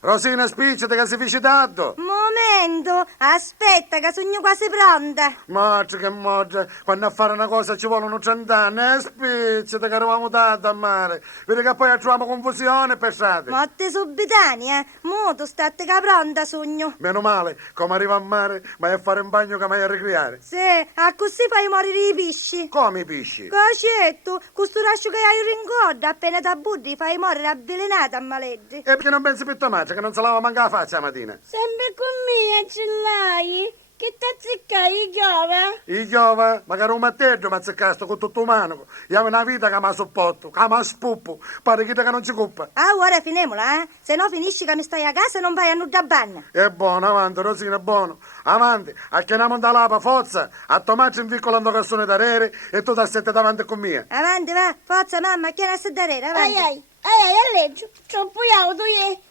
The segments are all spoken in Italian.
Rosina, spicciati che sei vicitato. Momento, aspetta che sono quasi pronta. Moggia che moggia, quando a fare una cosa ci vogliono 100 anni, spicciati che eravamo tanti a mare. Vedi che poi troviamo confusione per strada. Motte subitanea, mo tu state che pronta, sogno. Meno male, come arriva a mare, vai a fare un bagno che vai a ricreare. Sì, a così fai morire i pesci. Come i pesci? Cacetto, questo rascio che hai rincorda, appena t'abbuddi fai morire avvelenata a maleddi. E perché non pensi più tua madre, che non se lava manca la faccia la mattina? Sempre con me ce l'hai? Che t'azzeccai, Giova? I giova, magari un matteggio mi ha azzeccato con tutto umano. Io ho una vita che mi sopporto, che mi spuppo, pare che non ci coppa. Ah, ora finiamola, eh? Se no finisci che mi stai a casa e non vai a nuda banna. È buono, avanti, Rosina, è buono. Avanti, a chiamiamo da lapa, forza, a tomarci in piccolo cassone d'arere e tu da sette davanti con mia. Avanti, va, forza mamma, chiama a sedere, avanti. Ai, legge, troppo auto,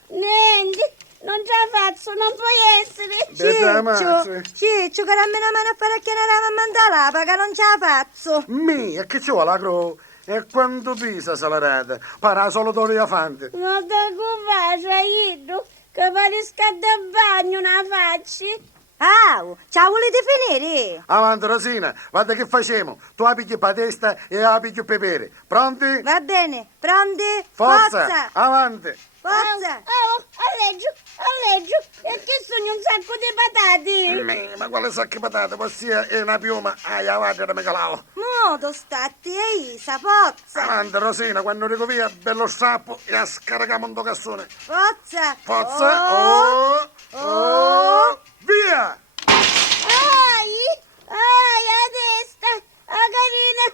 niente, non ce la faccio, non puoi essere. Ciccio, che dammi una mano a fare a chiamare la mamma da lapa, che non ce la faccio. Mia, che ci vuole la cro? E quando pisa salarata? Para solo d'oliafante. Non ti occupare, Ido, che pare scaldare a bagno, una facci. Au, ciao, volete finire? Avanti, Rosina, guarda che facciamo. Tu la pigli per testa e la pigli pepe. Pronti? Va bene, pronti? Forza, avanti. Forza! Alleggio, e che sono un sacco di patate? Ma quale sacco di patate? Ossia è una piuma. La vada da me calavo. Modo statti e Isa, forza! Avanti, Rosina, quando rico via, bello strappo e a scaricare un cassone. Forza! Forza! Oh, via! Ai, a destra, a carina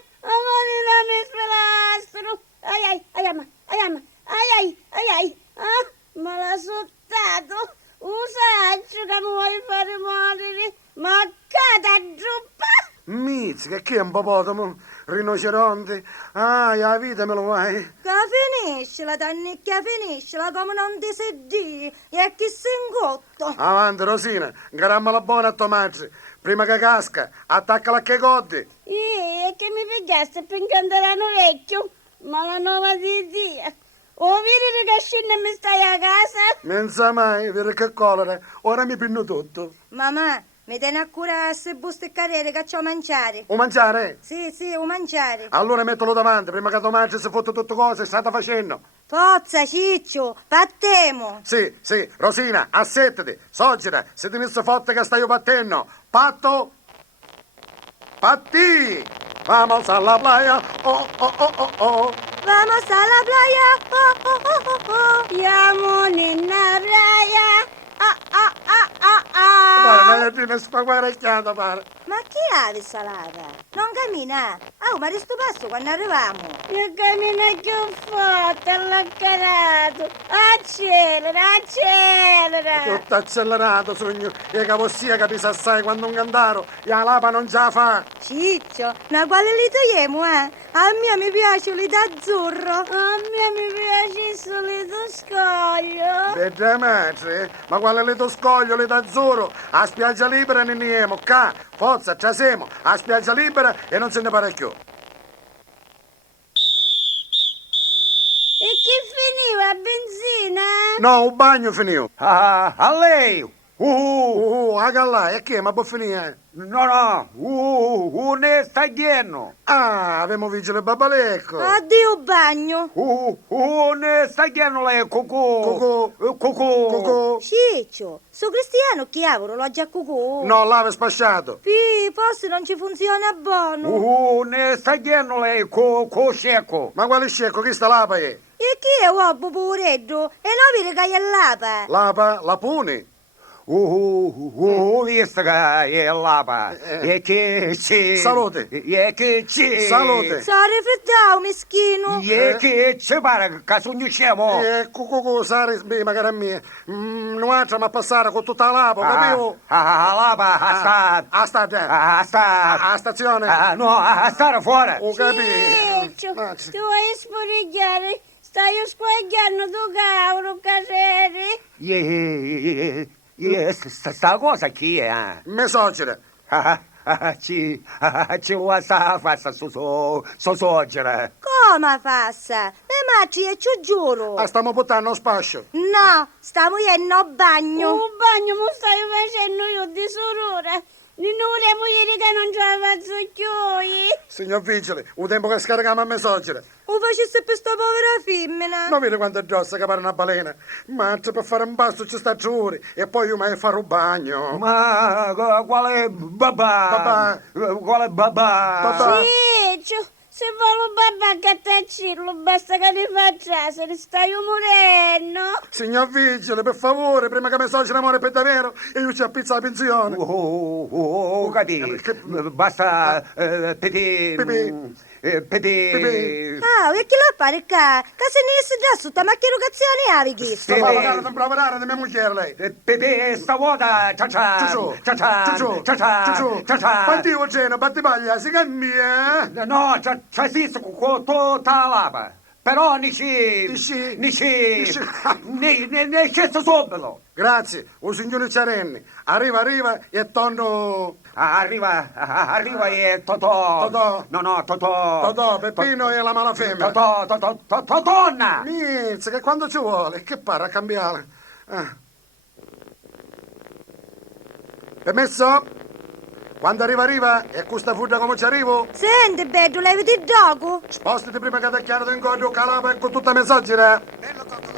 mi spelastro. Ai, me l'ha sottato. Usaccio che mi vuoi fare morire. Ma cata giuppa. Mizzica, che è un popotamo? Rinoceronte? Ah, la vita me lo vai. Che finiscila, Tannicchia, finiscila come non ti si dire. E chi si ingotto? Avanti, Rosina, garammela buona a tua madre. Prima che casca, attaccala che goddi. E che mi pigliaste per incantare un orecchio. Ma la nuova di Dio. O vedi che scende e mi stai a casa? Non sa mai, vero che colera. Ora mi pinno tutto. Mamma, mi tieni a curare se buste e carriere che c'ho mangiare. O mangiare? Sì, o mangiare. Allora mettilo davanti, prima che tua madre si fotte tutte cose, state facendo. Forza, Ciccio, battemo. Sì, Rosina, assettati, soggita, se ti messo forte che stai battendo. Patto? Patti! Vamos alla playa, oh. Vamos a la playa, oh. Siamo nella raya. Guarda, la Gina spaguarecchiata, pare. Ma chi ha salata? Non cammina. Oh, ma di sto passo quando arriviamo. Che cammina più forte, all'accarato. Accelera. Tutto accelerato, sogno. E che ossia capisce assai quando un cantaro, e la lapa non ce la fa. Ciccio, ma quale li togliamo, eh? A me mi piace l'ita azzurro. A me mi piace il solito scoglio. Vedi, madre, ma quale le to scoglio, le d'azzurro? A spiaggia libera ne niemo, ca. Forza, ci siamo, a spiaggia libera e non se ne parecchio. E che finiva benzina? No, un bagno finito. A lei! A gallà, e che, ma può finire? No, ne sta pieno! Ah, abbiamo vigile babalecco. Addio bagno. Ne sta pieno lei, Cocò. Cocò! Ciccio, su Cristiano chi ha orologio a cucù? No, l'ave spasciato. Forse non ci funziona buono. Ne sta pieno lei, scecco! Ma quale scecco, chi sta lapa è? E chi è uomo poveretto? E non vede che è lapa. Lapa, la puni? Visto che è lapa, e che ci... Salute. E che ci... Salute. Sta riflettendo, meschino. E che ci pare che sono scemo! Cucù, sare, beh, magari a me. Non altro ma passare con tutta la lapa, capivo? Lapa, A stazione. no, a stare fuori! Ho Ciccio, capito. tu vuoi sporigliare? Stai squagliando tu cavolo, casere? Sta cosa chi è? Mesogene. ci vuoi sta fassa so soggiera. Come fassa? Me matri e ci giuro. Ah, stiamo buttando spascio. No, stiamo iendo a bagno. Un bagno mi stai facendo io di sorore. Non volevo ieri che non c'aveva zucchioi. Signor Vigile, un tempo che scarichiamo a me soggiera. O facesse per sta povera femmina. Non vedi quanto è grossa che pare una balena? Ma per fare un pasto ci sta giuri e poi io mi farò un bagno. Ma quale babà? Quale babà? Babà. Ciccio, se vuole un babà che t'accirlo, basta che ne faccia, se ne stai morendo. Signor Vigile, per favore, prima che mi soggiera muore per davvero e io ci appizzo la pensione. Capì? Che- Basta pipì. Pipì. Pipì. Ah, e chi la fare qua? Che se ne si già sotto, ma che erogazione avevi chiesto? Sì. Non lavorare di mia moglie lei. Pipì stavolta ciao Ciuciù, ciao. ciuciù. Quanti io ceno, battipaglia, si cambia, eh? No, c'è visto con tutta la lava. Però Dici? ne Dici? sceso subito. Grazie, un signore Ciarenni. Arriva e torno... Arriva e Totò. Totò. No, Totò. Totò, Peppino e la malafemmina. Totonna. Mizza, che quando ci vuole, che parla a cambiare. Ah. Permesso? Quando arriva e questa fudda come ci arrivo, Senti, Beddo, levi di gioco? spostati prima che ti chiaro d'incontro calapa con tutta messaggera. Bello cocco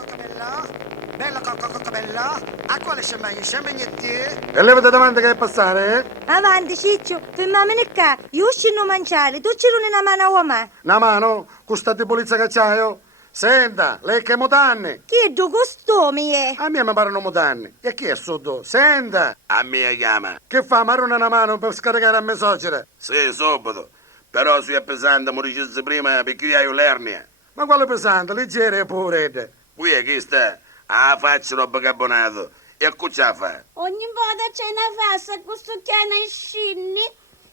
bello, a quale scemagnetti? E levate davanti che è passare, eh? Avanti, Ciccio, fermamene qua. Io uscino a mangiare, tu ci runi una mano a uomo. Una mano, questa di polizia che c'hai? Senta, lei che mutanni? Chi è do costume è? A me mi parano mutanni. E chi è sotto? Senta! A me chiama. Che fa? Marrona una mano per scaricare a me soggiera. Sì, subito. Però se è pesante, mi dicessi prima perché io ho l'ernia. Ma quale pesante, leggera e pure. Qui è chi sta? Ah, faccio roba carbonato. E che ce la fa? Ogni volta c'è una fassa, questo chiana e scinni.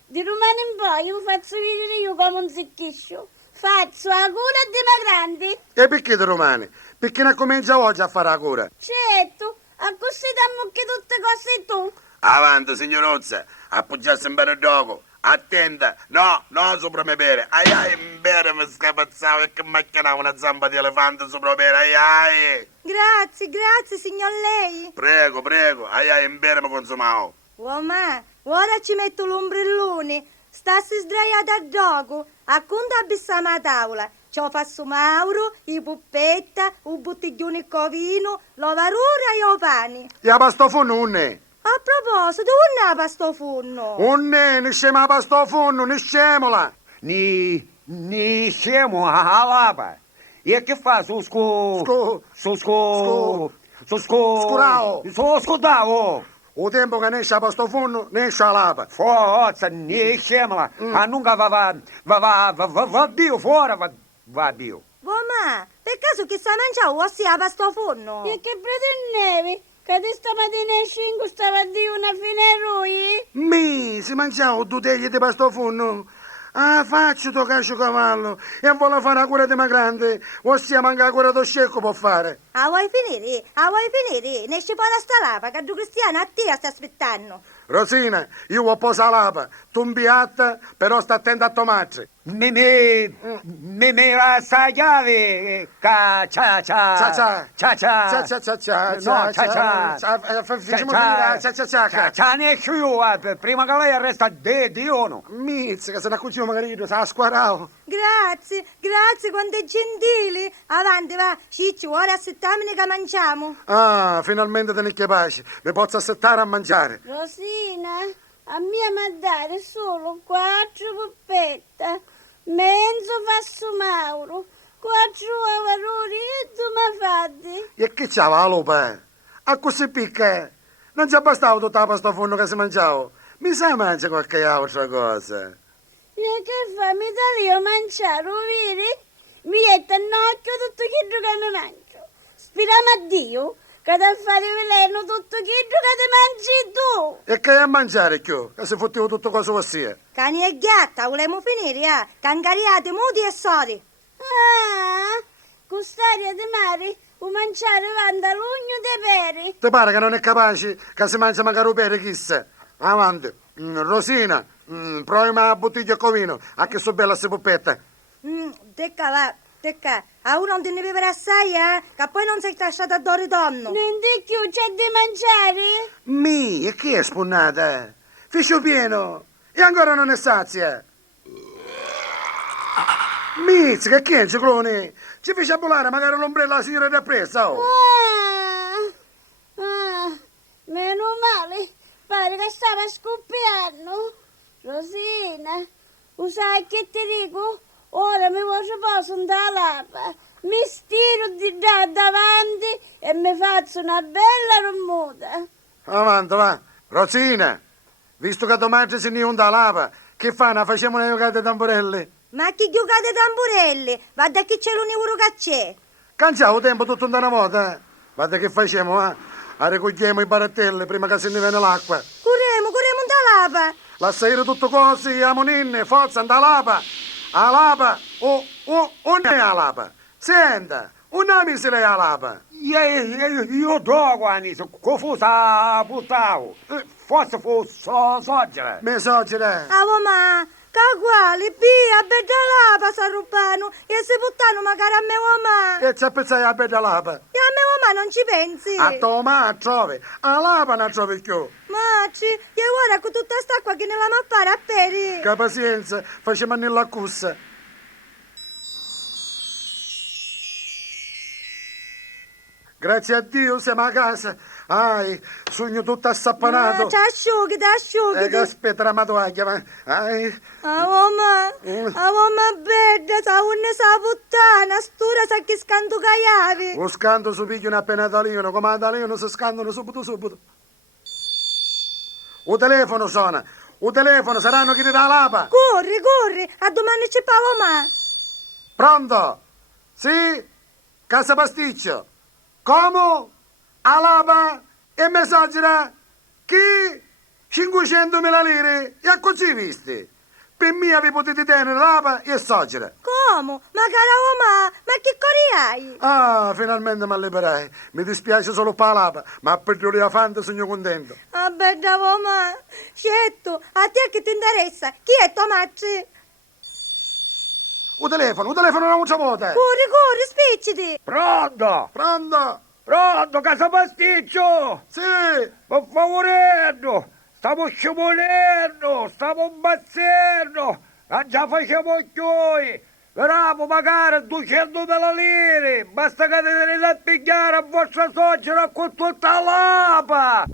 Di domani in poi io faccio vedere io come un zicchiscio. Faccio la cura di Magrandi. E perché di romani? Perché non comincia oggi a fare la cura? Certo, a così dammo che tutte cose tu. Avanti, signorozza. Appoggiarsi in bene dopo. Attenta. No, sopra me bere. Ai, in bere mi scapazzavo e che macchinavo una zampa di elefante sopra bere. Ai. Grazie, signor lei. Prego. Ai, in bere mi consumavo. Uomo, ora ci metto l'ombrellone. Stassi sdraiata a gioco, a conto abissamo a tavola. Ciò faccio Mauro, i puppetta, un bottiglione covino, l'ovarura e i pani. E a pastoforno un ne? A proposito, dove è la pastoforno? Un ne scema a pastoforno, ne scemola. Ni scemo a lava. E che fa su Scurao. Scudao. O tempo che ne esce a pastoforno, ne esce a lava. Forza, ne scemola. A nunca va Dio fuori, va Dio. Uomo, per caso chi sta mangiando ossia a pastoforno? E che pretendevi? Che di stamattina alle 5 stava a dire una fine lui? Si mangiavo due teglie di pastoforno. Ah, faccio to cascio cavallo e vuole fare la cura di ma grande, ossia manca la cura do scecco può fare. Ah, vuoi finire? Ne esce fuori a sta lava, che tu cristiano a te sta aspettando. Rosina, io ho posa lava, tu mi piatta, però sta attento a tomate. Mi la sa chiave. Cia. Cia ne più, prima che lei resta di uno. Mizza, che se ne accucciamo magari, sa a squarao. Grazie, quanto è gentile. Avanti, va, Ciccio, ora assettamene che mangiamo. Ah, finalmente te ne capace, mi posso assettare a mangiare. Rosina, a mia mi dare solo 4 puppette, mezzo fasso Mauro, 4 avaroni e 2 mafatti. E che c'ava la lupa? A così picca? Non ci bastava tutta la pasta forno che si mangiava? Mi sa mangia qualche altra cosa? E che fa? Mi dà lì a mangiare, vedi? Mi mette in occhio tutto quello che mi mangio. Speriamo a Dio che da fare veleno tutto quello che ti mangi tu. E che a mangiare più? Che si fottevo tutto cosa ossia? Cani e ghiatta, volemo finire, Cangariate, muti e sori. Ah, quest'aria di mare, o mangiare vanda l'ugno dei peri. Ti pare che non è capace che si mangia magari un pere chissà? Avanti. Rosina, Provi la bottiglia con vino, a che so bella sta puppetta. Tecca va, tecca. A uno non te ne bevere assai, che poi non sei lasciata a dore donno. Non di più, c'è di mangiare? Mi, e chi è spunnata? Fiscio pieno, e ancora non è sazia. Mizz, che chi è, ciclone? Ci fece a volare magari l'ombrella la signora da pressa, oh. Meno male, pare che stava scoppiando. Rosina, sai che ti dico? Ora mi voglio poso andare all'apa, mi stiro di là davanti e mi faccio una bella rummuta. Avanti, va. Rosina, visto che domani si ne onda lava, che fanno? Facciamo una giocata tamburelli? Ma chi giocate tamburelli? Guarda che c'è l'unico che c'è. Canciamo tempo tutto in una volta, Guarda che facciamo, Raccogliamo i barattelli prima che se ne viene l'acqua. Curemo da lava. Lascia ire tutto così, amoninne, forza, anda a lapa. A lapa, non è a lapa. Senta, una miseria a lapa. Io dogo, Anis, confusa buttavo. Forse fu soggiera. Mi soggira. Ma, che quale, via, bella lava, sa rubano. E se buttano magari a me uomo. E ci appezzai a bella lapa. E a me uomo non ci pensi. A toma, trovi. A lapa non trovi più. Maci, e ora con tutta st'acqua che ne la mappare a peri. Che pazienza, facciamo nella cussa. Grazie a Dio siamo a casa. Sogno tutto assappanato. Ti asciughi. Che aspetta la matovaglia, ma. Uomo bella, sa unne sa puttana, stura sa chi scanto caiavi. Lo scanto su piglio una penatalino, come Natalino si scandano subito. O telefono suona, saranno chi ti dà lapa. Corri, a domani ci pavo. Pronto? Sì? Casa pasticcio. Come? A lapa? E messaggera? Chi? 500.000 lire? E a così visti? Per me vi potete tenere lapa e soggera. Come? Ma cara uomo, ma che cori hai? Finalmente mi liberai. Mi dispiace solo per la lapa, ma per la fanta sono contento. Bella uomo, certo, a te che ti interessa? Chi è Tomacci? O telefono non c'è vuota. Corri, spicciti. Pronto? Pronto, casa pasticcio! Sì. Per favorendo! Stavo scivolendo! Stavo imbazzendo! Già facciamo chioi! Veramo magari 200.000 lire! Basta che te ne la pigliare a vostra suocera con tutta l'apa!